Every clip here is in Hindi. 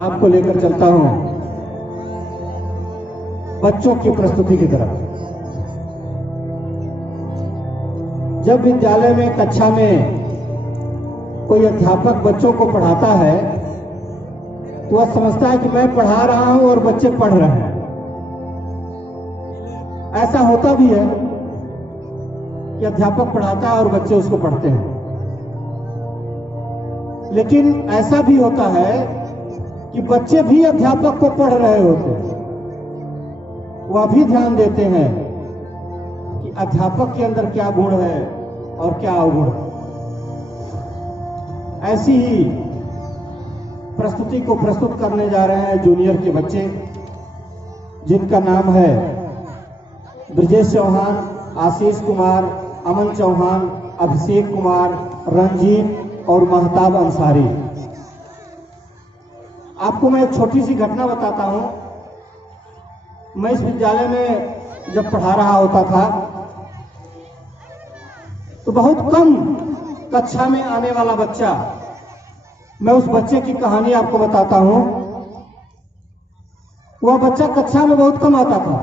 आपको लेकर चलता हूं बच्चों की प्रस्तुति की तरफ। जब विद्यालय में कक्षा में कोई अध्यापक बच्चों को पढ़ाता है तो वह समझता है कि मैं पढ़ा रहा हूं और बच्चे पढ़ रहे हैं। ऐसा होता भी है कि अध्यापक पढ़ाता है और बच्चे उसको पढ़ते हैं, लेकिन ऐसा भी होता है कि बच्चे भी अध्यापक को पढ़ रहे होते हैं। वह भी ध्यान देते हैं कि अध्यापक के अंदर क्या गुण है और क्या अवगुण है। ऐसी ही प्रस्तुति को प्रस्तुत करने जा रहे हैं जूनियर के बच्चे, जिनका नाम है ब्रजेश चौहान, आशीष कुमार, अमन चौहान, अभिषेक कुमार, रंजीत और महताब अंसारी। आपको मैं एक छोटी सी घटना बताता हूं। मैं इस विद्यालय में जब पढ़ा रहा होता था तो बहुत कम कक्षा में आने वाला बच्चा, मैं उस बच्चे की कहानी आपको बताता हूं। वह बच्चा कक्षा में बहुत कम आता था,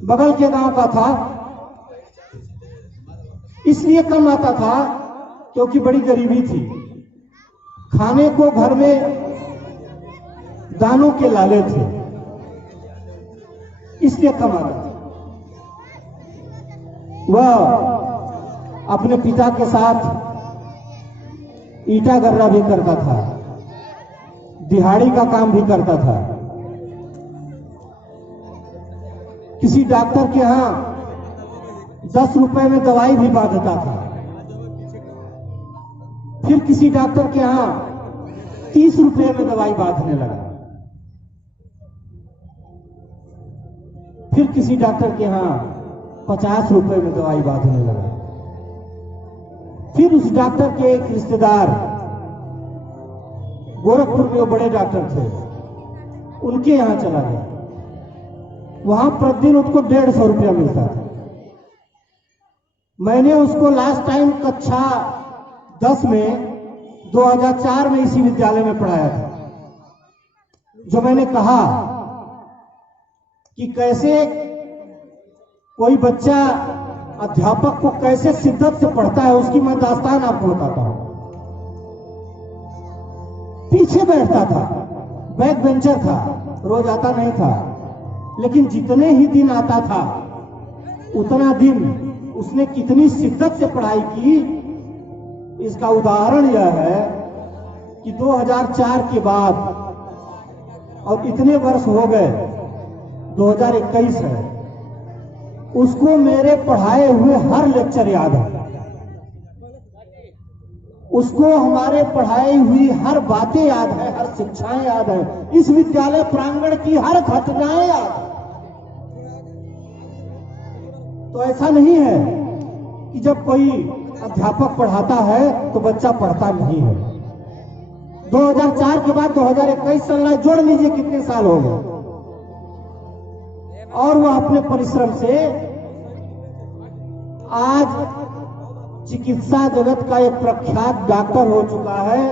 बगल के गांव का था। इसलिए कम आता था क्योंकि बड़ी गरीबी थी, खाने को घर में दानों के लाले थे, इसलिए कम आता था। वह अपने पिता के साथ ईटा गर्रा भी करता था, दिहाड़ी का काम भी करता था। किसी डॉक्टर के यहां 10 रुपए में दवाई भी बांधता था, फिर किसी डॉक्टर के यहां 30 रुपए में दवाई बांधने लगा, फिर किसी डॉक्टर के यहां 50 रुपए में दवाई बांधने लगा। फिर उस डॉक्टर के एक रिश्तेदार, गोरखपुर में वो बड़े डॉक्टर थे, उनके यहां चला गया। वहां प्रतिदिन उसको 150 रुपया मिलता था। मैंने उसको लास्ट टाइम कक्षा 10 में 2004 में इसी विद्यालय में पढ़ाया था। जो मैंने कहा कि कैसे कोई बच्चा अध्यापक को कैसे शिद्दत से पढ़ता है, उसकी मैं दास्तान आपको बताता हूं। पीछे बैठता था, बैक बेंचर था, रोज आता नहीं था, लेकिन जितने ही दिन आता था उतना दिन उसने कितनी शिद्दत से पढ़ाई की, इसका उदाहरण यह है कि 2004 के बाद, और इतने वर्ष हो गए, 2021 है, उसको मेरे पढ़ाए हुए हर लेक्चर याद है, उसको हमारे पढ़ाई हुई हर बातें याद है, हर शिक्षाएं याद है, इस विद्यालय प्रांगण की हर घटनाएं याद है। तो ऐसा नहीं है कि जब कोई अध्यापक पढ़ाता है तो बच्चा पढ़ता नहीं है। 2004 के बाद 2021 चल रहा है, जोड़ लीजिए कितने साल हो गए। और वह अपने परिश्रम से आज चिकित्सा जगत का एक प्रख्यात डॉक्टर हो चुका है,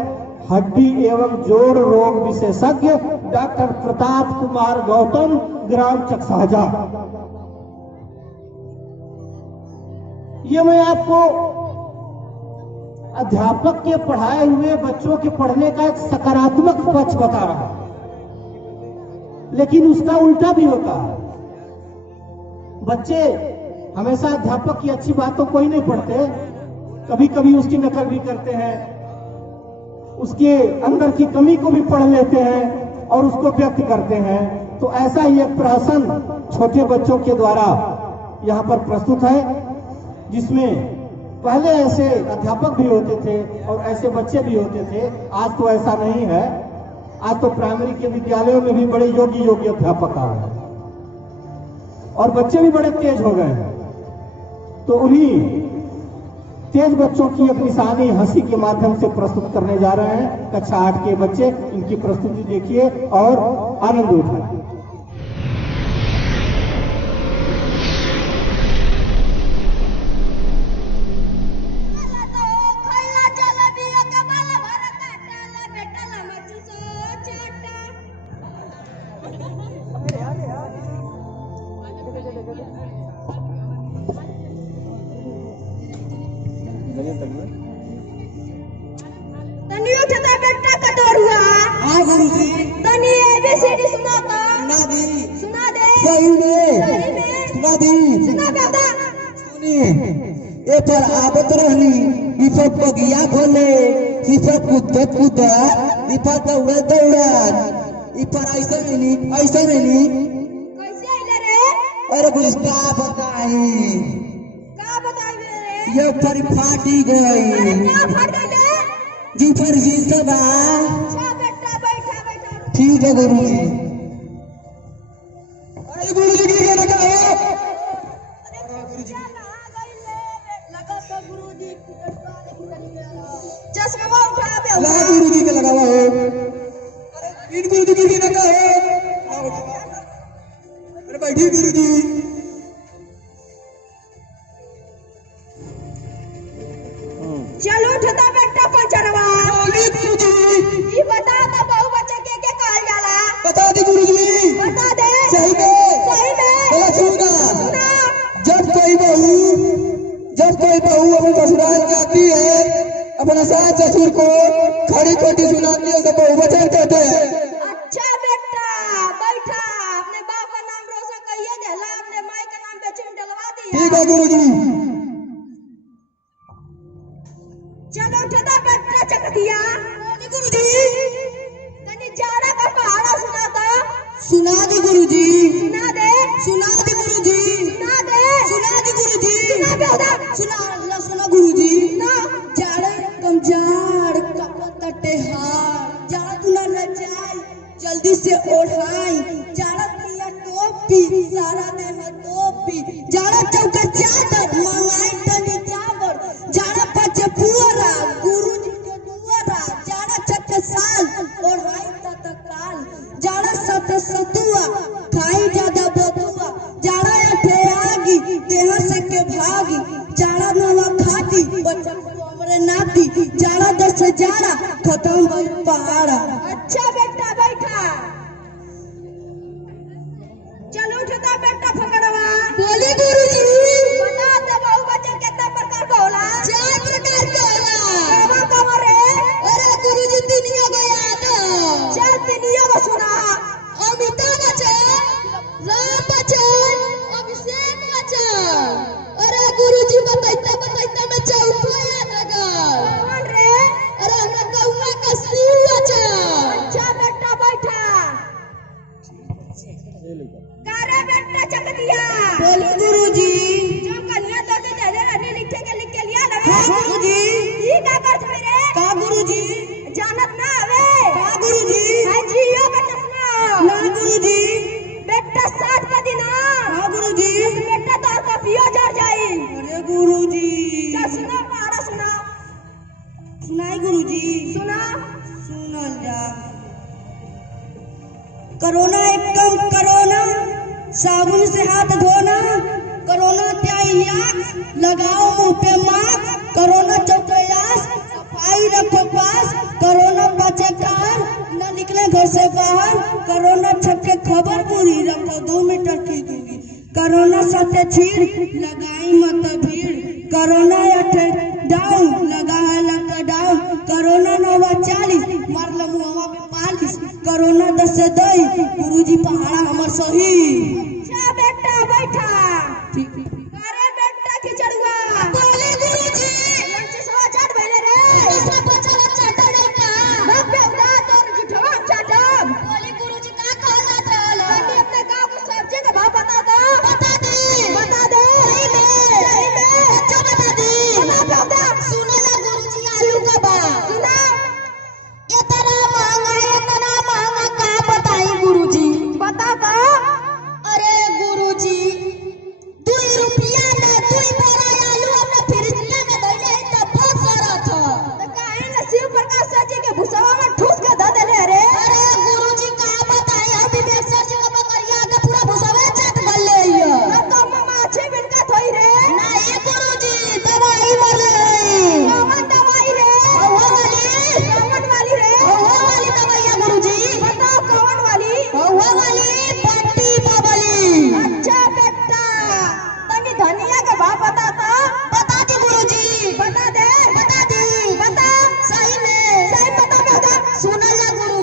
हड्डी एवं जोड़ रोग विशेषज्ञ डॉक्टर प्रताप कुमार गौतम, ग्राम चकसाजा। ये मैं आपको अध्यापक के पढ़ाए हुए बच्चों के पढ़ने का एक सकारात्मक पक्ष बता रहा हूं, लेकिन उसका उल्टा भी होता है। बच्चे हमेशा अध्यापक की अच्छी बातों को ही नहीं पढ़ते, कभी कभी उसकी नकल भी करते हैं, उसके अंदर की कमी को भी पढ़ लेते हैं और उसको व्यक्त करते हैं। तो ऐसा ही एक प्रहसन छोटे बच्चों के द्वारा यहां पर प्रस्तुत है, जिसमें पहले ऐसे अध्यापक भी होते थे और ऐसे बच्चे भी होते थे। आज तो ऐसा नहीं है, आज तो प्राइमरी के विद्यालयों में भी बड़े योग्य अध्यापक आ रहे हैं और बच्चे भी बड़े तेज हो गए हैं। तो उन्हीं तेज बच्चों की एक निशानी हंसी के माध्यम से प्रस्तुत करने जा रहे हैं कक्षा 8 के बच्चे। इनकी प्रस्तुति देखिए और आनंद उठाइए। तनी उठता बेटा कटोरुआ। हाँ गुरुजी। तनी ABCD सुना था। सुना दी। सुना दे। सही में। सही में। सुना दी। सुना बेटा। सुनी। ए पर आदत रहनी इफर बगिया खोले इफर कूदत कूदत इफर दौड़ा दौड़ा इफर ऐसा नहीं कैसे आइले रे? अरे कुछ क्या बताई का बताई रे? ये पर फाटी गई अरे क्या फट गई रे? जी पर जीत बा अच्छा बेटा बैठा बैठा। ठीक है गुरुजी। अरे गुरुजी की क्या लगा है? चश्मा उठा बे। ला गुरुजी के लगा हुआ है। अरे इन गुरुजी की क्या लगा है? अरे बैठी गुरुजी। चलो उठता बेटा पंचरवा। गुरुजी ये बता तो बहु बच्चे के कहल जाला। बता दी गुरुजी। बता दे। सही में। सही में। चला सुना। सुना। जब कोई बहू अपने ससुराल जाती है अपना सास ससुर को खड़ी खोटी सुनाती है तो बहू वचन कहते हैं। अच्छा बेटा बैठा। अपने बाप का नाम रोशन कहिए देला, अपने माई का नाम बेचैन डलवा दिया। ठीक है गुरुजी। चलो उठता बेटा चकतिया। गुरुजी तनी जाड़ा का पहाड़ा सुना था। सुना दी गुरुजी। सुना दे। सुना दी गुरुजी। सुना दे। सुना दी गुरुजी। सुना बेटा। सुना सुना गुरुजी। सुना। जाड़े कम जाड़ कपत टेहार जाड़ा तुना लजाई जल्दी से ओढ़ाई जाड़ा पिया टोपी सारा देह टोपी जाड़ा चौका चादर मंगाई तनी चावल जाड़ा पचे पुअरा गुरुजी के दुआरा जाड़ा छठ साल ओढ़ाई तत्काल जाड़ा सत सतुआ खाई ज्यादा बतुआ जाड़ा अठे आगी देह से के भागी जाड़ा नवा खाती बचन हमरे नाती जाड़ा दस जाड़ा खत्म भइल पहाड़ा। अच्छा बेटा बैठा। चलो उठता बेटा फकड़वा। बोली गुरुजी। बता दे बहु बच्चे कितना प्रकार का होला? 4 प्रकार के होला। कवा कवा रे? अरे गुरुजी तिनिया को याद है। चल तिनिया को सुना। अमिताभ बच्चन राम बच्चन अभिषेक बच्चन। अरे गुरुजी बताइता मैं चौथा याद रखा। कौन रे? अरे हमरा कौआ का शिव बच्चन। अच्छा बेटा बैठा। कारे बेटा चकतिया। बोली गुरुजी। जो कन्या तो दे रहने लिख के लिया ना। हाँ गुरुजी। ये का करत मेरे? का गुरुजी। जानत ना आवे। का गुरुजी। हां जियो का चश्मा। ना गुरुजी। बेटा 7 का दिन। हाँ गुरुजी। बेटा तो का पियो जर जाई। अरे गुरुजी। चल सुना पहाड़ा सुना। सुनाई गुरुजी। सुना। सुनल जा। कोरोना एकदम कोरोना साबुन से हाथ धोना कोरोना त्याग लगाओ मुंह पे मास्क कोरोना चौकयास सफाई रखो पास कोरोना बचे कार न निकले घर से बाहर कोरोना छके खबर पूरी रखो 2 मीटर की दूरी कोरोना साथे छीड़ लगाई मत भीड़ कोरोना अठे डाउन लगा है लॉकडाउन कोरोना 940 मारल मुहवा पे 40 कोरोना 10 से 2 गुरुजी पहाड़ा हमर सही। अच्छा बेटा बैठा। ठीक अरे बेटा खिचड़ुआ। बोले गुरुजी। लंच सवा चाट भइले रे। दूसरा बच्चा चाटा नहीं का बाप बेटा तोर जुठवा चाटम। बोले गुरुजी का कहला रहल तनी अपने गांव के सब्जी का भाव बता दो। बता दे बता दे। सही में। अच्छा बता दे बता बेटा। सुने ना गुरुजी आलू का बा सुना। इतना महंगा का बताई गुरुजी। बता का। अरे गुरुजी 2 रुपया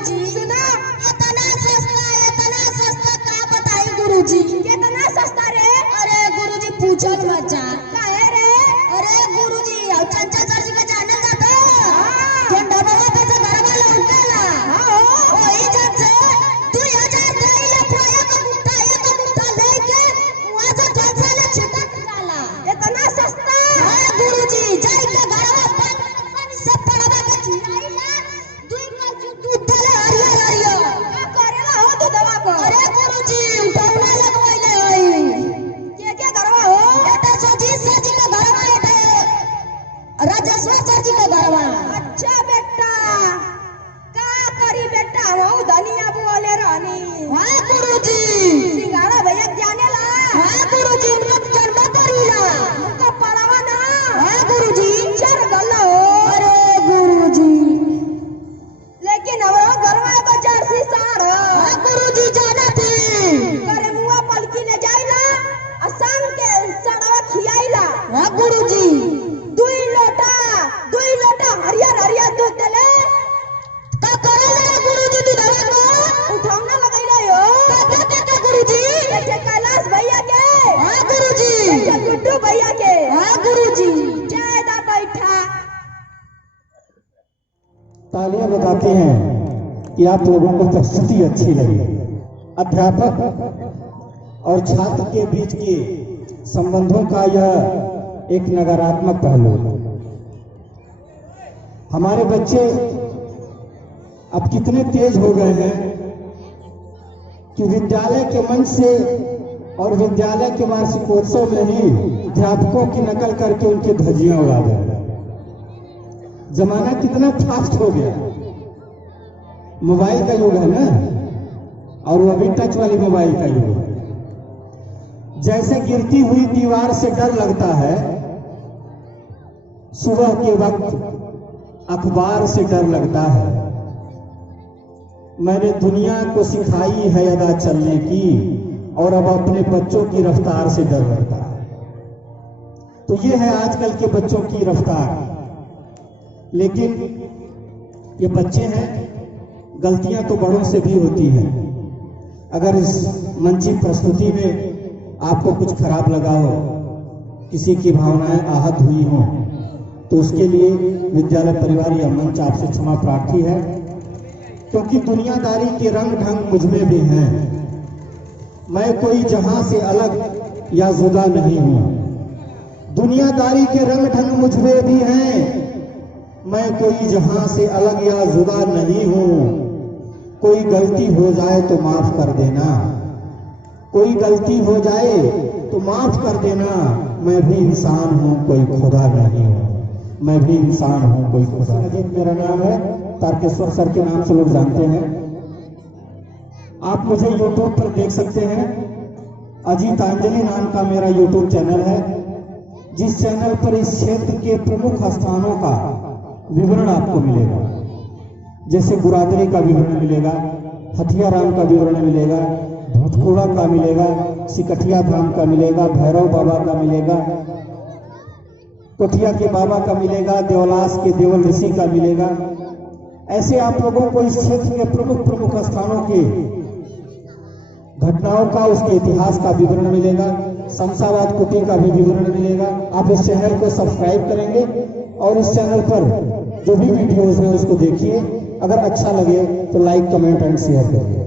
गुरुजी। सुना, इतना सस्ता का बताई गुरुजी। कितना सस्ता रे? अरे गुरुजी पूछत मत जा। काहे रे? अरे गुरुजी अब चंचा सर जी का जानल जाता हाँ। जन डबवा पे से घरवा लौटेला हाँ। वही जब से 2000 देले पोया का मुट्ठा लेके वहां से चंचा ले छिटक जाला। इतना सस्ता? हाँ गुरुजी जाई के घरवा पानी से पड़वा के खिलाइला 2 कल दूध देले हरियर। का करेला हो तू दवा को? अरे गुरुजी उठौना लगवाइले हई। के करवा हो? एटा सजी का घरवा एटा राजेश्वर सर जी का घरवा। अच्छा बेटा, का करी बेटा, हम धनिया बोले रहनी। हाँ गुरुजी। सिंगाड़ा भैया जाने ला? हाँ गुरुजी उनका जन्म करीला। उनका पड़ावा ना? हाँ गुरुजी। चर गल्ला हो। अरे गुरुजी। लेकिन हमारा घरवा एगो जर्सी साढ़ हाँ गुरुजी जाना थी। करे मुआ पलकी ले जाइला आ शाम के साढ़वा खियाइला। हाँ गुरुजी। 2 लोटा हरियर दूध देले। का करेला गुरुजी दूधवा को? उठौना लगैले हो। का गुरुजी? जैसे कैलाश भैया के, हाँ गुरुजी। जैसे गुड्डू भैया के। हाँ गुरुजी। जायदा बैठा। तालियां बताती हैं कि आप लोगों को प्रस्तुति अच्छी लगी। अध्यापक और छात्र के बीच के संबंधों का यह एक नकारात्मक पहलू है। हमारे बच्चे अब कितने तेज हो गए हैं कि विद्यालय के मंच से और विद्यालय के वार्षिकोत्सव में ही अध्यापकों की नकल करके उनकी धज्जियां उड़ा दे रहे हैं। जमाना कितना फास्ट हो गया। मोबाइल का युग है ना, और वो अभी टच वाली मोबाइल का युग है। जैसे गिरती हुई दीवार से डर लगता है, सुबह के वक्त अखबार से डर लगता है। मैंने दुनिया को सिखाई है अदा चलने की, और अब अपने बच्चों की रफ्तार से डर लगता है। तो ये है आजकल के बच्चों की रफ्तार। लेकिन ये बच्चे हैं, गलतियां तो बड़ों से भी होती हैं। अगर इस मंची प्रस्तुति में आपको कुछ खराब लगा हो, किसी की भावनाएं आहत हुई हो, तो उसके लिए विद्यालय परिवार या मंच आपसे क्षमा प्रार्थी है, क्योंकि दुनियादारी के रंग ढंग मुझ में भी हैं। मैं कोई जहां से अलग या जुदा नहीं हूं। दुनियादारी के रंग ढंग मुझ में भी हैं। मैं कोई जहां से अलग या जुदा नहीं हूं। कोई गलती हो जाए तो माफ कर देना, कोई गलती हो जाए तो माफ कर देना। मैं भी इंसान हूं, कोई खुदा नहीं हूं। मैं भी इंसान हूं, कोई खुदा नहीं। मेरा नाम है, तारकेश्वर सर के नाम से लोग जानते हैं। आप मुझे YouTube पर देख सकते हैं। अजीतांजलि नाम का मेरा YouTube चैनल है, जिस चैनल पर इस क्षेत्र के प्रमुख स्थानों का विवरण आपको मिलेगा। जैसे गुरादरी का विवरण मिलेगा, हथियाराम का विवरण मिलेगा, भूतकुड़ा का मिलेगा, सिकठिया धाम का मिलेगा, भैरव बाबा का मिलेगा, कोठिया के बाबा का मिलेगा, देवलास के देवल ऋषि का मिलेगा। ऐसे आप लोगों को इस क्षेत्र के प्रमुख स्थानों के घटनाओं का, उसके इतिहास का विवरण मिलेगा। शमशाबाद कुटी का भी विवरण मिलेगा। आप इस चैनल को सब्सक्राइब करेंगे और इस चैनल पर जो भी वीडियोज हैं उसको देखिए। अगर अच्छा लगे तो लाइक, कमेंट एंड शेयर करिए।